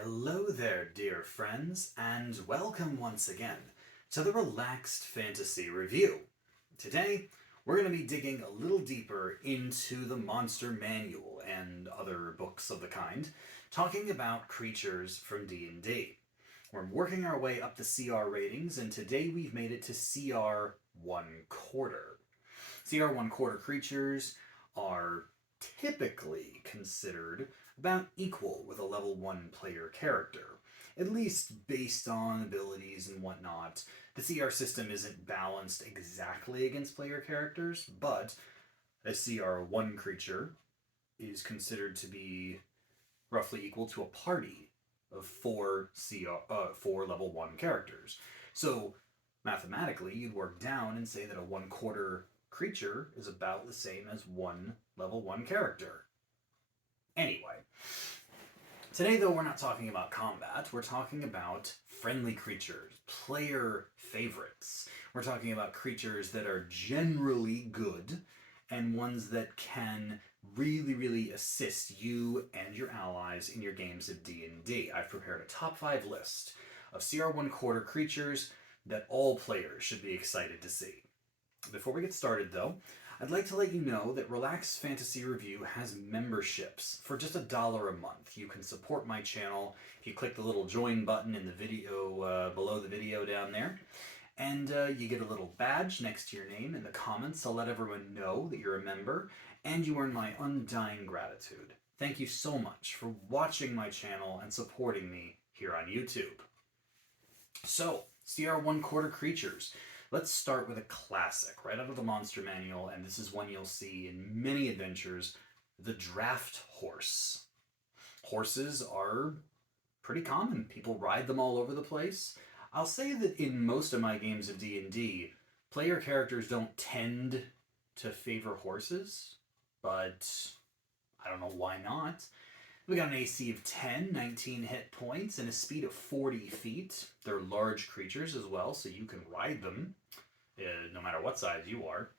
Hello there, dear friends, and welcome once again to the Relaxed Fantasy Review. Today, we're going to be digging a little deeper into the Monster Manual and other books of the kind, talking about creatures from D&D. We're working our way up the CR ratings, and today we've made it to CR-1 quarter. CR-1 quarter creatures are typically considered about equal with a level 1 player character, at least based on abilities and whatnot. The CR system isn't balanced exactly against player characters, but a CR1 creature is considered to be roughly equal to a party of four level 1 characters. So mathematically, you'd work down and say that a 1/4 creature is about the same as one level 1 character. Anyway, today though we're not talking about combat, we're talking about friendly creatures, player favorites. We're talking about creatures that are generally good and ones that can really assist you and your allies in your games of D&D. I've prepared a top 5 list of CR1 quarter creatures that all players should be excited to see. Before we get started though, I'd like to let you know that Relaxed Fantasy Review has memberships for just $1 a month. You can support my channel if you click the little join button in the video below the video down there. And you get a little badge next to your name in the comments to let everyone know that you're a member, and you earn my undying gratitude. Thank you so much for watching my channel and supporting me here on YouTube. So, CR1 quarter creatures. Let's start with a classic right out of the Monster Manual, and this is one you'll see in many adventures, the Draft Horse. Horses are pretty common. People ride them all over the place. I'll say that in most of my games of D&D, player characters don't tend to favor horses, but I don't know why not. We got an AC of 10, 19 hit points, and a speed of 40 feet. They're large creatures as well, so you can ride them, no matter what size you are.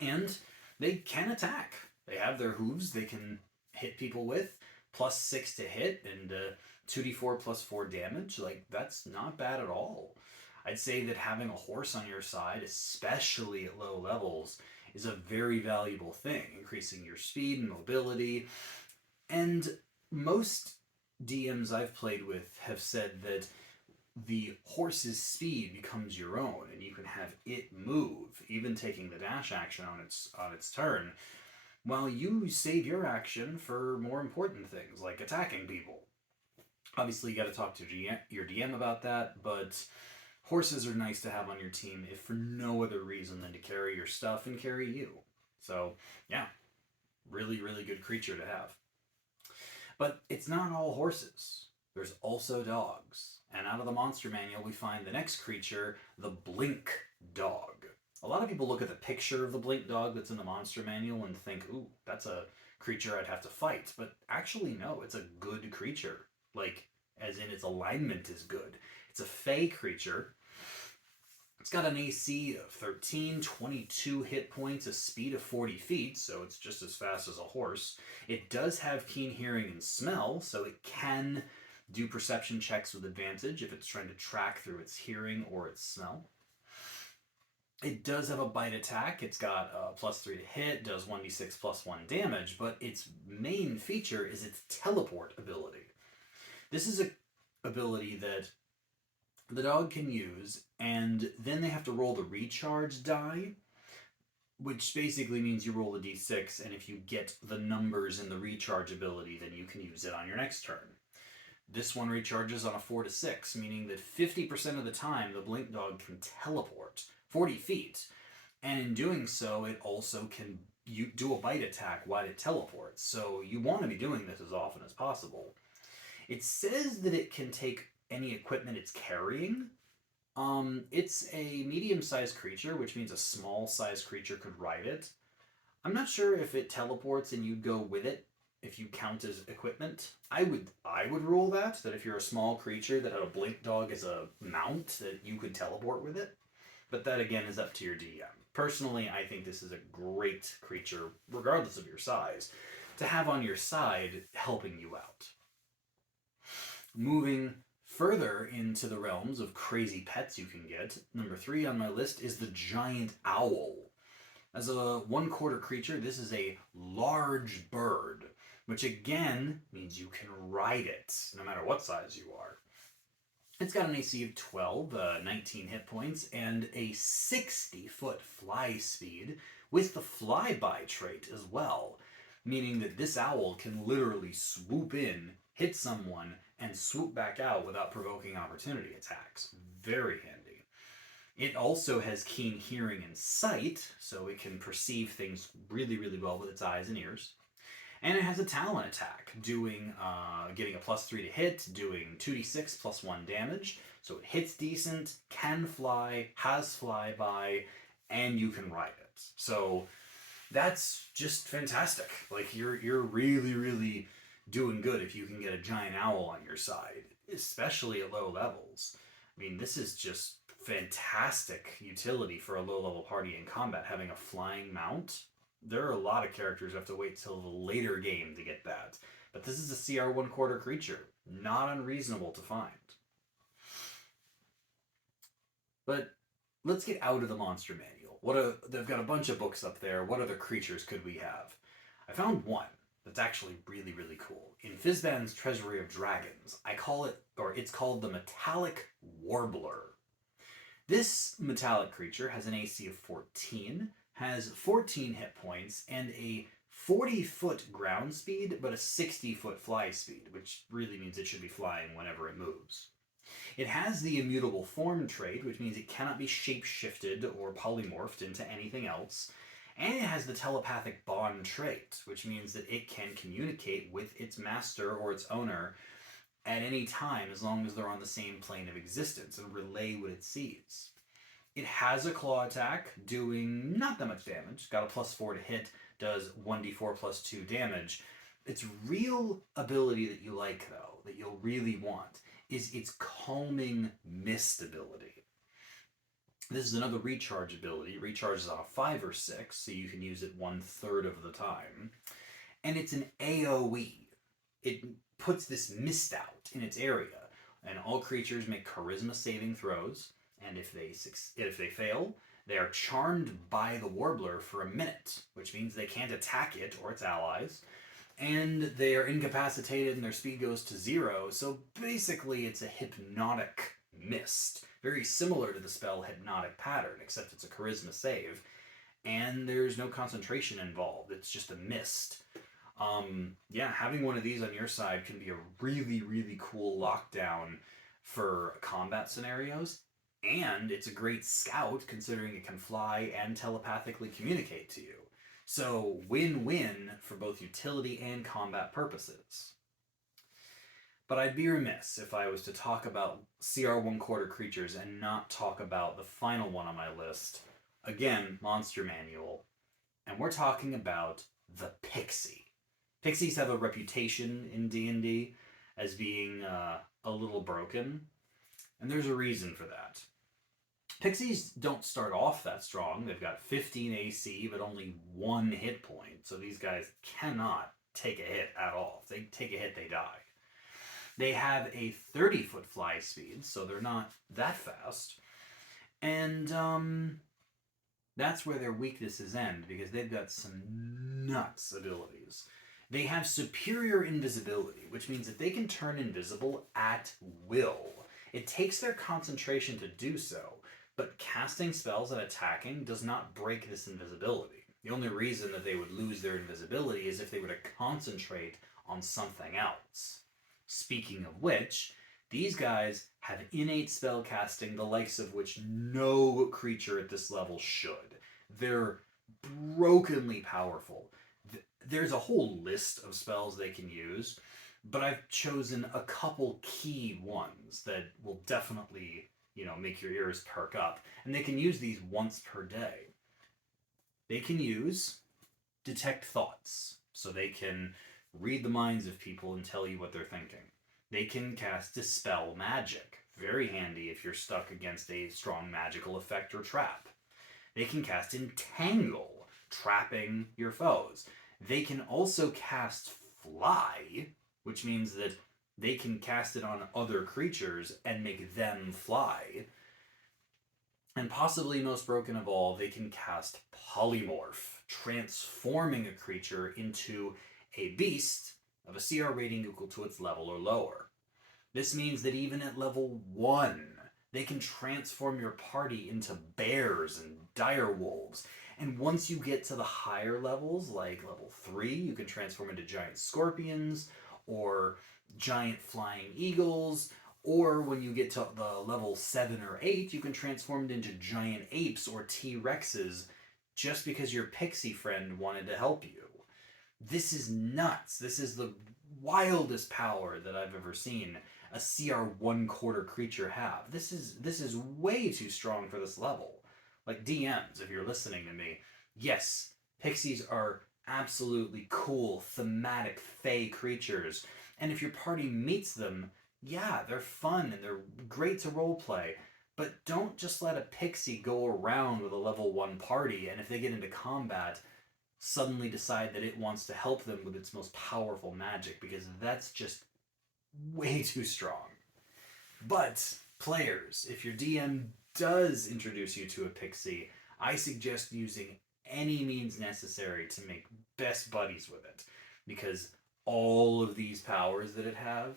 And they can attack. They have their hooves they can hit people with, +6 to hit, and 2d4 +4 damage. That's not bad at all. I'd say that having a horse on your side, especially at low levels, is a very valuable thing, increasing your speed and mobility. And most DMs I've played with have said that the horse's speed becomes your own, and you can have it move, even taking the dash action on its turn, while you save your action for more important things, like attacking people. Obviously, you got to talk to your DM about that, but horses are nice to have on your team if for no other reason than to carry your stuff and carry you. So, yeah, really good creature to have. But it's not all horses. There's also dogs. And out of the Monster Manual, we find the next creature, the Blink Dog. A lot of people look at the picture of the Blink Dog that's in the Monster Manual and think, ooh, that's a creature I'd have to fight. But actually, no, it's a good creature. As in its alignment is good. It's a fey creature. It's got an AC of 13, 22 hit points, a speed of 40 feet, so it's just as fast as a horse. It does have keen hearing and smell, so it can do perception checks with advantage if it's trying to track through its hearing or its smell. It does have a bite attack. It's got a +3 to hit, does 1d6 +1 damage, but its main feature is its teleport ability. This is an ability that the dog can use, and then they have to roll the recharge die, which basically means you roll a d6, and if you get the numbers in the recharge ability, then you can use it on your next turn. This one recharges on a 4 to 6, meaning that 50% of the time the Blink Dog can teleport 40 feet, and in doing so, it also can do a bite attack while it teleports, so you want to be doing this as often as possible. It says that it can take any equipment it's carrying. It's a medium-sized creature, which means a small-sized creature could ride it. I'm not sure if it teleports and you go with it, if you count as equipment. I would rule that if you're a small creature that had a Blink Dog as a mount, that you could teleport with it. But that, again, is up to your DM. Personally, I think this is a great creature, regardless of your size, to have on your side helping you out. Moving further into the realms of crazy pets you can get, number 3 on my list is the giant owl. As a 1/4 creature, this is a large bird, which again means you can ride it, no matter what size you are. It's got an AC of 12, 19 hit points, and a 60-foot fly speed with the flyby trait as well, meaning that this owl can literally swoop in, hit someone, and swoop back out without provoking opportunity attacks. Very handy. It also has keen hearing and sight, so it can perceive things really, really well with its eyes and ears. And it has a talent attack, getting a +3 to hit, doing 2d6 +1 damage. So it hits decent, can fly, has flyby, and you can ride it. So that's just fantastic. Like you're really, really doing good if you can get a giant owl on your side, especially at low levels. I mean, this is just fantastic utility for a low-level party in combat, having a flying mount. There are a lot of characters who have to wait till the later game to get that. But this is a CR 1/4 creature. Not unreasonable to find. But let's get out of the monster manual. They've got a bunch of books up there. What other creatures could we have? I found one that's actually really, really cool. In Fizban's Treasury of Dragons, it's called the Metallic Warbler. This metallic creature has an AC of 14, has 14 hit points, and a 40-foot ground speed, but a 60-foot fly speed, which really means it should be flying whenever it moves. It has the immutable form trait, which means it cannot be shape-shifted or polymorphed into anything else, and it has the telepathic bond trait, which means that it can communicate with its master or its owner at any time as long as they're on the same plane of existence and relay what it sees. It has a claw attack, doing not that much damage. Got a +4 to hit, does 1d4 +2 damage. Its real ability that you like, though, that you'll really want, is its calming mist ability. This is another recharge ability. It recharges on a 5 or 6, so you can use it 1/3 of the time. And it's an AoE. It puts this mist out in its area, and all creatures make charisma saving throws. And if they fail, they are charmed by the Warbler for a minute, which means they can't attack it or its allies, and they are incapacitated and their speed goes to 0, so basically it's a hypnotic mist. Very similar to the spell Hypnotic Pattern, except it's a charisma save, and there's no concentration involved, it's just a mist. Having one of these on your side can be a really, really cool lockdown for combat scenarios. And it's a great scout, considering it can fly and telepathically communicate to you. So win-win for both utility and combat purposes. But I'd be remiss if I was to talk about CR 1/4 creatures and not talk about the final one on my list. Again, Monster Manual. And we're talking about the Pixie. Pixies have a reputation in D&D as being a little broken. And there's a reason for that. Pixies don't start off that strong. They've got 15 AC, but only 1 hit point. So these guys cannot take a hit at all. If they take a hit, they die. They have a 30-foot fly speed, so they're not that fast. And that's where their weaknesses end, because they've got some nuts abilities. They have superior invisibility, which means that they can turn invisible at will. It takes their concentration to do so, but casting spells and attacking does not break this invisibility. The only reason that they would lose their invisibility is if they were to concentrate on something else. Speaking of which, these guys have innate spell casting, the likes of which no creature at this level should. They're brokenly powerful. There's a whole list of spells they can use, but I've chosen a couple key ones that will definitely, make your ears perk up. And they can use these once per day. They can use Detect Thoughts, so they can read the minds of people and tell you what they're thinking. They can cast Dispel Magic, very handy if you're stuck against a strong magical effect or trap. They can cast Entangle, trapping your foes. They can also cast Fly, which means that they can cast it on other creatures and make them fly. And possibly most broken of all, they can cast Polymorph, transforming a creature into a beast of a CR rating equal to its level or lower. This means that even at level 1, they can transform your party into bears and dire wolves. And once you get to the higher levels, like level 3, you can transform into giant scorpions or giant flying eagles. Or when you get to the level 7 or 8, you can transform it into giant apes or T-Rexes just because your pixie friend wanted to help you. This is nuts. This is the wildest power that I've ever seen a CR-1 quarter creature have. This is way too strong for this level. Like, DMs, if you're listening to me, yes, pixies are absolutely cool, thematic, fey creatures. And if your party meets them, yeah, they're fun and they're great to roleplay. But don't just let a pixie go around with a level 1 party, and if they get into combat, suddenly decide that it wants to help them with its most powerful magic, because that's just way too strong. But, players, if your DM does introduce you to a pixie, I suggest using any means necessary to make best buddies with it, because all of these powers that it has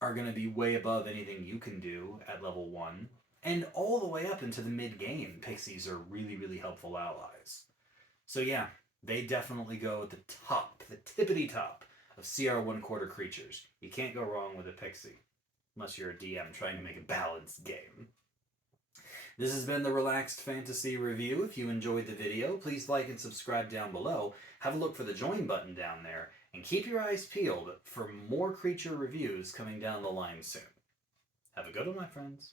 are going to be way above anything you can do at level 1, and all the way up into the mid-game, pixies are really, really helpful allies. So yeah, they definitely go at the top, the tippity top of CR-1 quarter creatures. You can't go wrong with a pixie, unless you're a DM trying to make a balanced game. This has been the Relaxed Fantasy Review. If you enjoyed the video, please like and subscribe down below. Have a look for the join button down there, and keep your eyes peeled for more creature reviews coming down the line soon. Have a good one, my friends.